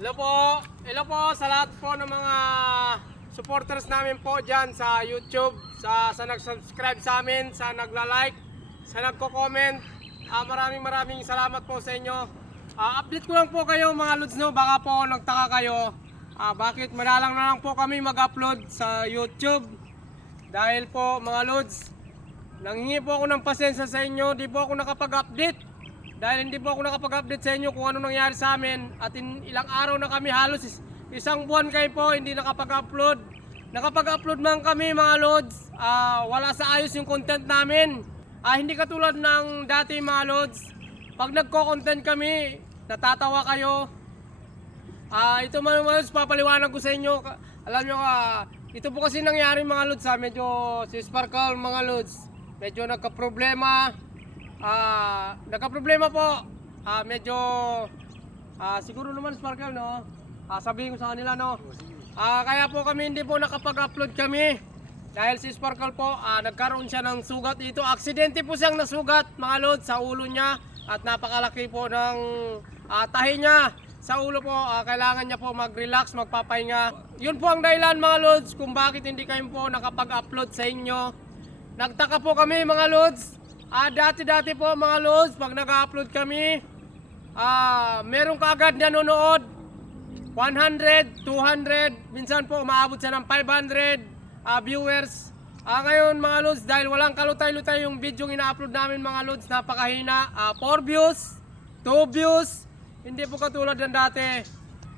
Hello po sa lahat po ng mga supporters namin po dyan sa YouTube, sa nag-subscribe sa amin, sa nagla-like, sa nagko-comment. Maraming salamat po sa inyo. Update ko lang po kayo mga lods, no? Baka po nagtaka kayo bakit madalang na lang po kami mag-upload sa YouTube. Dahil po mga lods, nanghingi po ako ng pasensya sa inyo, di po ako nakapag-update. Dahil hindi po ako nakapag-update sa inyo kung ano nangyari sa amin. At ilang araw na kami, halos isang buwan kayo po hindi nakapag-upload. Nakapag-upload man kami mga lods, wala sa ayos yung content namin. Hindi katulad ng dati mga lods. Pag nagko-content kami, natatawa kayo. Ito mga lods, papaliwanag ko sa inyo. Alam nyo, ito po kasi nangyari mga lods, medyo si Sparkle mga lods, medyo nagka-problema. Nagka-problema po. Medyo siguro naman Sparkle, no? Sabihin ko sa kanila, no? Kaya po kami hindi po nakapag-upload kami. Dahil si Sparkle po, nagkaroon siya ng sugat dito. Aksidente po siyang nasugat, mga lods, sa ulo niya. At napakalaki po ng tahi niya sa ulo po. Kailangan niya po mag-relax, magpapahinga. Yun po ang dahilan mga lods kung bakit hindi kayo po nakapag-upload sa inyo. Nagtaka po kami mga lods. Dati po mga lods, pag nag-upload kami, meron kaagad nanonood, 100, 200, minsan po umaabot siya ng 500 viewers. Ngayon mga lods, dahil walang kalutay-lutay yung video yung ina-upload namin mga lods, napakahina. 4 views, 2 views, hindi po katulad ng dati.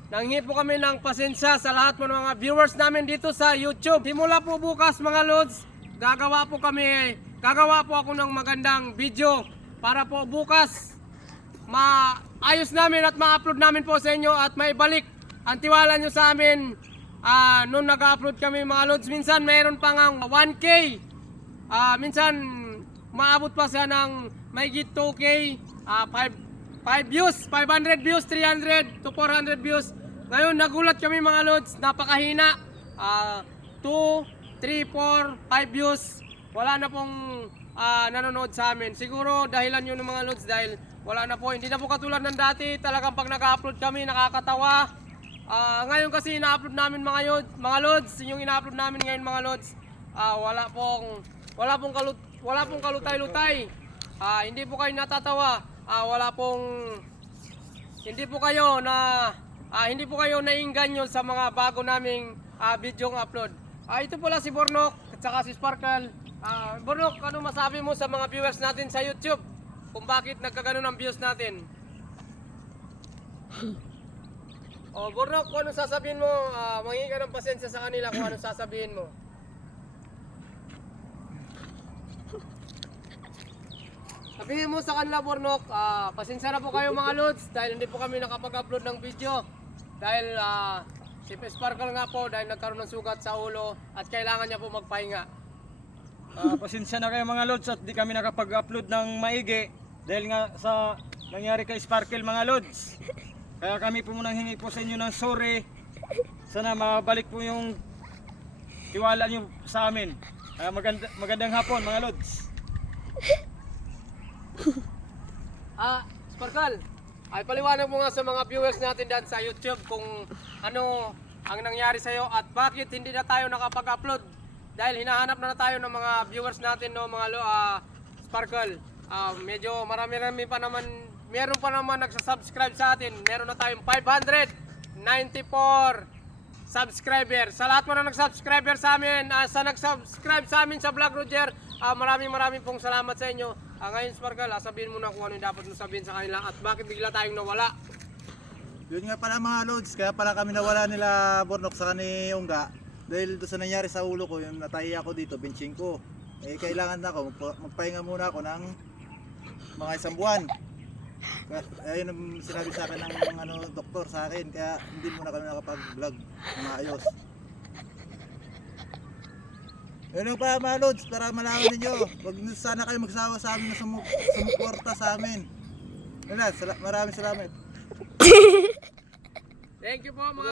Nanghingi po kami ng pasensya sa lahat po ng mga viewers namin dito sa YouTube. Simula po bukas mga lods, gagawa po ako ng magandang video para po bukas maayos namin at ma-upload namin po sa inyo at maibalik ang tiwala nyo sa amin. Noon nag-upload kami mga lods, minsan mayroon pa nga 1K, minsan maabot pa siya ng mahigit 2K, 5 views, 500 views, 300 to 400 views. Ngayon nagulat kami mga lods, napakahina. 2, 3, 4, 5 views, wala na pong nanonood sa amin. Siguro dahilan yun ng mga lods, dahil wala na po, hindi na po katulad ng dati. Talagang pag nag-upload kami, nakakatawa. Ngayon kasi ina-upload namin mga lods, yung ina-upload namin ngayon mga lods, wala pong kalutay-lutay. Hindi po kayo natatawa. Hindi po kayo naiinganyo sa mga bago naming video upload. Ito pala si Bornok at saka si Sparkle. Bornok, ano masabi mo sa mga viewers natin sa YouTube? Kung bakit nagkaganon ang views natin? Bornok, kung ano sasabihin mo? Mangingi ka ng pasensya sa kanila kung ano sasabihin mo. Sabihin mo sa kanila, Bornok, pasensya na po kayo mga lods dahil hindi po kami nakapag-upload ng video. Dahil si Sparkle nga po, dahil nagkaroon ng sugat sa ulo at kailangan niya po magpahinga. Pasensya na kayo mga lods at di kami nakapag-upload ng maigi dahil nga sa nangyari kay Sparkle mga lods. Kaya kami po munang hingi po sa inyo ng sorry. Sana mabalik po yung tiwala nyo sa amin. Magandang hapon mga lods. Sparkle, ay paliwanag mo nga sa mga viewers natin dyan sa YouTube kung ano ang nangyari sa'yo at bakit hindi na tayo nakapag-upload. Dahil hinahanap na tayo ng mga viewers natin, no, mga Sparkle. Medyo marami pa naman, meron pa naman nagsasubscribe sa atin. Meron na tayong 594 subscriber. Sa lahat mo na nagsubscriber sa amin, sa nagsubscribe sa amin sa Vlog Roger, maraming pong salamat sa inyo. Ngayon Sparkle, sabihin mo na kung ano yung dapat mo sabihin sa kanila at bakit bigla tayong nawala. Yun nga pala mga lods, kaya pala kami nawala nila Bornok sa kani Ungga. Dahil doon sa nangyari sa ulo ko, yung natahi ako dito, benching ko. Kailangan na ako, magpahinga muna ako ng mga 1 buwan. Ayun ang sinabi sa akin ng doktor sa akin, kaya hindi muna kami nakapag-vlog ng maayos. Yun lang pa mga lods, para malaman ninyo. Huwag sana kayo magsawa sa amin na sumuporta sa amin. Maraming salamat. Thank you po mga